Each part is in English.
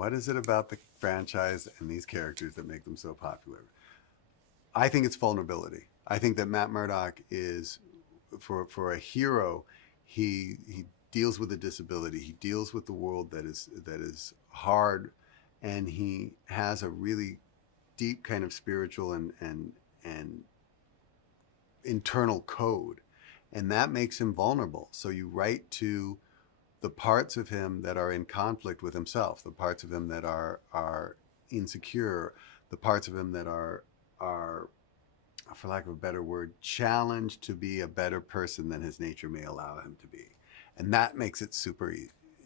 What is it about the franchise and these characters that make them so popular? I think it's vulnerability. I think that Matt Murdock is, for a hero, he deals with a disability. He deals with the world that is hard, and he has a really deep kind of spiritual and internal code, and that makes him vulnerable. So you write to the parts of him that are in conflict with himself, the parts of him that are insecure, the parts of him that are, for lack of a better word, challenged to be a better person than his nature may allow him to be. And that makes it super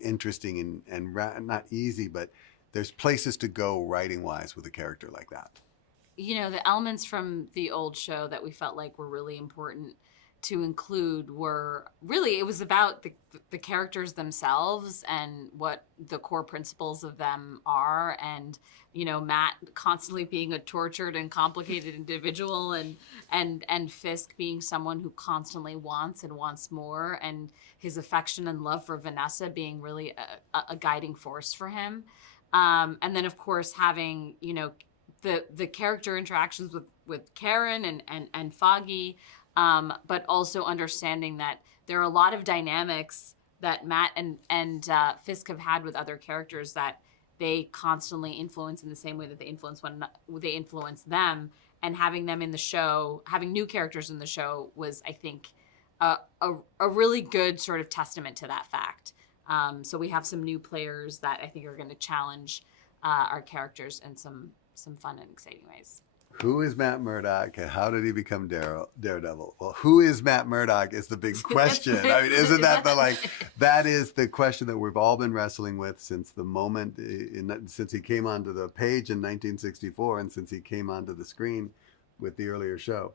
interesting and not easy, but there's places to go writing-wise with a character like that. You know, the elements from the old show that we felt like were really important to include were really, it was about the characters themselves and what the core principles of them are. And, you know, Matt constantly being a tortured and complicated individual, and Fisk being someone who constantly wants and wants more, and his affection and love for Vanessa being really a guiding force for him. And then, of course, having, you know, the character interactions with Karen and Foggy, but also understanding that there are a lot of dynamics that Matt and Fisk have had with other characters that they constantly influence in the same way that they influence them, and having them in the show, having new characters in the show was, I think, a really good sort of testament to that fact. So we have some new players that I think are going to challenge our characters in some fun and exciting ways. Who is Matt Murdock and how did he become Daredevil? Well, who is Matt Murdock is the big question. I mean, isn't that that is the question that we've all been wrestling with since the moment, since he came onto the page in 1964 and since he came onto the screen with the earlier show.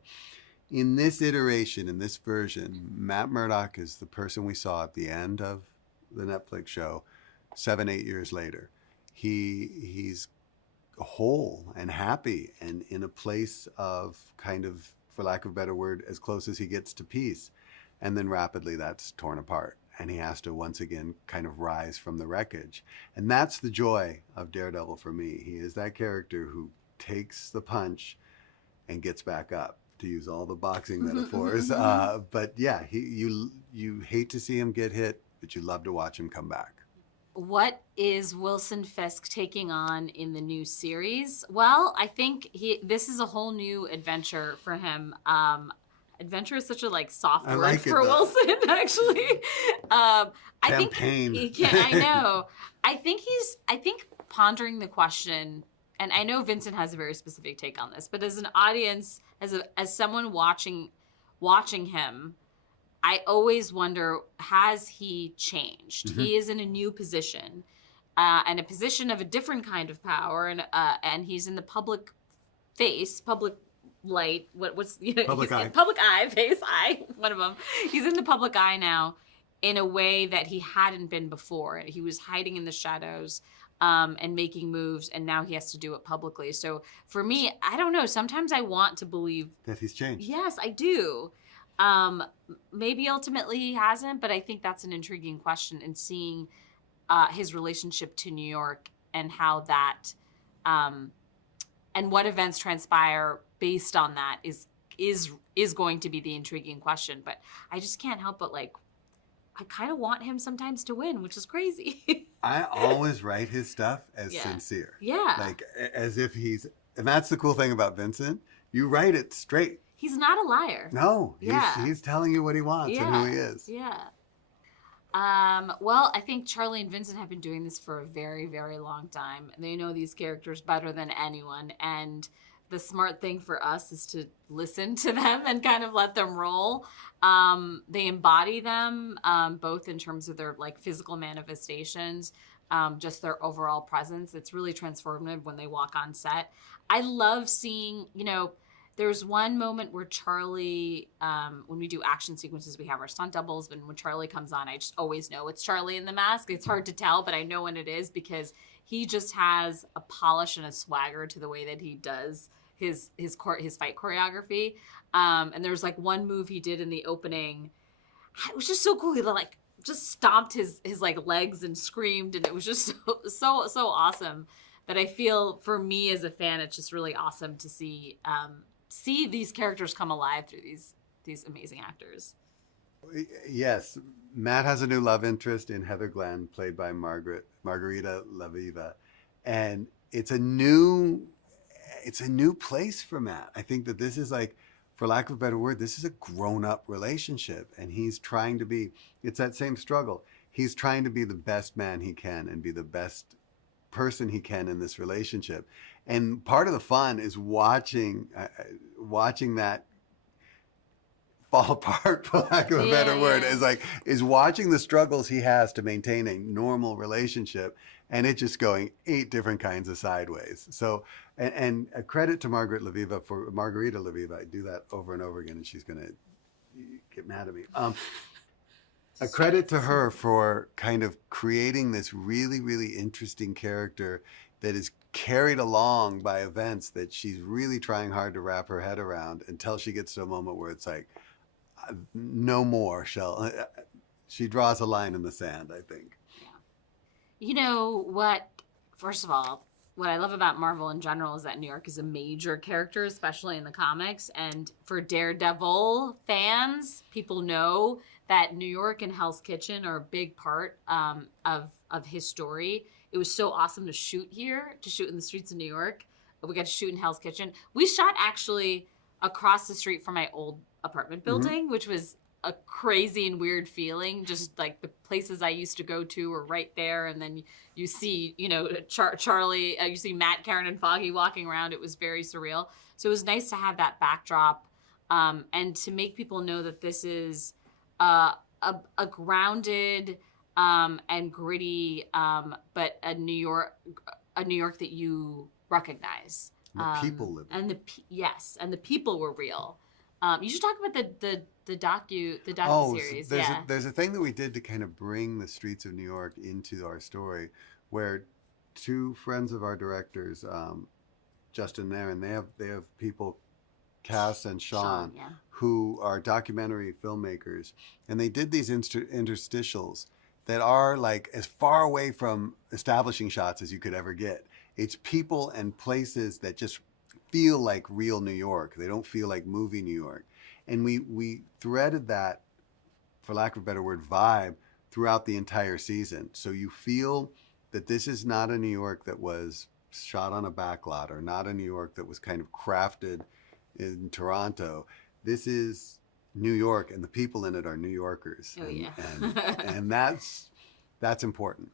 In this iteration, in this version, Matt Murdock is the person we saw at the end of the Netflix show 7-8 years later. He's whole and happy and in a place of kind of, for lack of a better word, as close as he gets to peace. And then rapidly that's torn apart and he has to once again kind of rise from the wreckage. And that's the joy of Daredevil for me. He is that character who takes the punch and gets back up, to use all the boxing metaphors. But yeah, you hate to see him get hit, but you love to watch him come back. What is Wilson Fisk taking on in the new series? Well, I think this is a whole new adventure for him. Adventure is such a soft word for Wilson, actually. Campaign. I know. I think pondering the question, and I know Vincent has a very specific take on this, but as an audience, as someone watching him, I always wonder, has he changed? Mm-hmm. He is in a new position, and a position of a different kind of power, and he's in the public light. Public eye. Public eye, face eye, one of them. He's in the public eye now in a way that he hadn't been before. He was hiding in the shadows and making moves, and now he has to do it publicly. So for me, I don't know. Sometimes I want to believe that he's changed. Yes, I do. Maybe ultimately he hasn't, but I think that's an intriguing question, and seeing his relationship to New York and how that, and what events transpire based on that is going to be the intriguing question. But I just can't help but I kind of want him sometimes to win, which is crazy. I always write his stuff as sincere. Yeah. As if and that's the cool thing about Vincent. You write it straight. He's not a liar. No, he's telling you what he wants and who he is. Yeah. Well, I think Charlie and Vincent have been doing this for a very, very long time. They know these characters better than anyone. And the smart thing for us is to listen to them and kind of let them roll. They embody them, both in terms of their physical manifestations, just their overall presence. It's really transformative when they walk on set. I love seeing, there's one moment where Charlie, when we do action sequences, we have our stunt doubles, but when Charlie comes on, I just always know it's Charlie in the mask. It's hard to tell, but I know when it is because he just has a polish and a swagger to the way that he does his fight choreography. And there's one move he did in the opening. It was just so cool. He just stomped his like legs and screamed, and it was just so awesome that I feel for me as a fan, it's just really awesome to see these characters come alive through these amazing actors. Yes, Matt has a new love interest in Heather Glenn, played by Margarita Laviva, and it's a new place for Matt. I think that this is like, for lack of a better word, this is a grown-up relationship, and he's trying to be. It's that same struggle. He's trying to be the best man he can and be the best person he can in this relationship, and part of the fun is watching that fall apart, for lack of a better word, is watching the struggles he has to maintain a normal relationship, and it just going 8 different kinds of sideways. So, and a credit to Margarita Laviva. I do that over and over again, and she's gonna get mad at me. A credit to her for kind of creating this really, really interesting character that is carried along by events that she's really trying hard to wrap her head around, until she gets to a moment where it's like, no more shall. She draws a line in the sand, I think. You know what? First of all, what I love about Marvel in general is that New York is a major character, especially in the comics. And for Daredevil fans, people know that New York and Hell's Kitchen are a big part of his story. It was so awesome to shoot here, to shoot in the streets of New York. We got to shoot in Hell's Kitchen. We shot actually across the street from my old apartment building, which was a crazy and weird feeling. Just like the places I used to go to were right there, and then you see, Charlie, you see Matt, Karen, and Foggy walking around. It was very surreal. So it was nice to have that backdrop, and to make people know that this is a grounded and gritty, but a New York that you recognize. The people live. And the people were real. You should talk about the docu-series. So there's a thing that we did to kind of bring the streets of New York into our story, where 2 friends of our directors, Justin there, and they have people, Cass and Sean, who are documentary filmmakers, and they did these interstitials that are like as far away from establishing shots as you could ever get. It's people and places that just feel like real New York. They don't feel like movie New York. And we threaded that, for lack of a better word, vibe throughout the entire season. So you feel that this is not a New York that was shot on a backlot, or not a New York that was kind of crafted in Toronto. This is New York, and the people in it are New Yorkers. Oh, yeah. and that's important.